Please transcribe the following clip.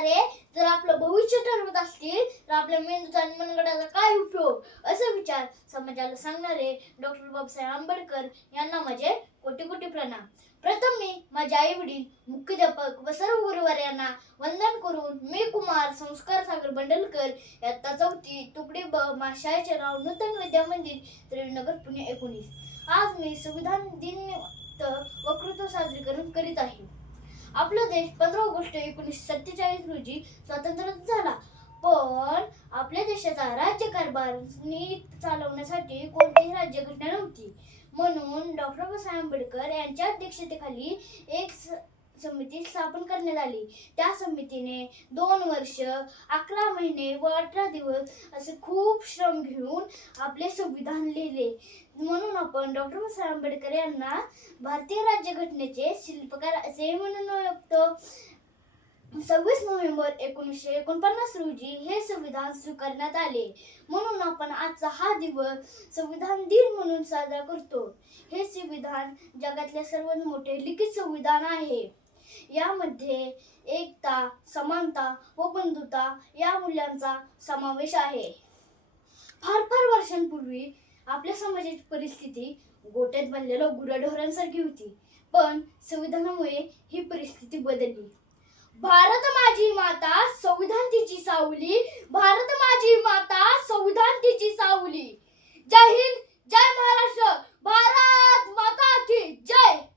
विचारे जर आपलं भविष्य ठरवत असतील तर आपल्या मेंदूचा आणि मनगडाचा काय उपयोग? असे विचार समाजाला सांगणारे डॉक्टर बाबासाहेब आंबेडकर यांना माझे कोटी कोटी प्रणाम. प्रथम मी माझे आई वडील मुख्याध्यापक व सर्व गुरुवार यांना वंदन करून मी कुमार संस्कार सागर बंडलकर यात्ता चौथी तुकडी ब मा शाळेचे नाव नूतन विद्या मंदिर त्रिनगर पुणे एकोणीस. आज मी संविधान दिन वक्तृत्व सादरीकरण करीत आहे. आपला देश पंधरा ऑगस्ट एकोणीसशे सत्तेचाळीस रोजी स्वतंत्र झाला. पण आपल्या देशाचा राज्यकारभार नीट चालवण्यासाठी कोणतीही राज्यघटना नव्हती. म्हणून डॉक्टर बाबासाहेब आंबेडकर यांच्या अध्यक्षतेखाली एक स- समिती स्थापन करण्यात आली. त्या समितीने दोन वर्ष अकरा महिने व अठरा दिवस असे खूप श्रम घेऊन आपले संविधान लिहिले. म्हणून आपण डॉक्टर बाबासाहेब आंबेडकर यांना भारतीय राज्यघटनेचे शिल्पकार असे म्हणून ओळखतो. सव्वीस नोव्हेंबर एकोणीसशे एकोणपन्नास रोजी हे संविधान स्वीकारण्यात आले. म्हणून आपण आजचा हा दिवस संविधान दिन म्हणून साजरा करतो. हे संविधान जगातले सर्वात मोठे लिखित संविधान आहे. यामध्ये एकता समानता व बंधुता या मूल्यांचा समावेश आहे. फार फार वर्षांपूर्वी आपल्या समाजाची परिस्थिती गोट्यात बनलेल्या गुराढोरांसारखी होती. पण संविधानामुळे ही परिस्थिती बदलली. भारत माझी माता संविधान तिची सावली भारत माझी माता संविधान तिची सावली. जय हिंद!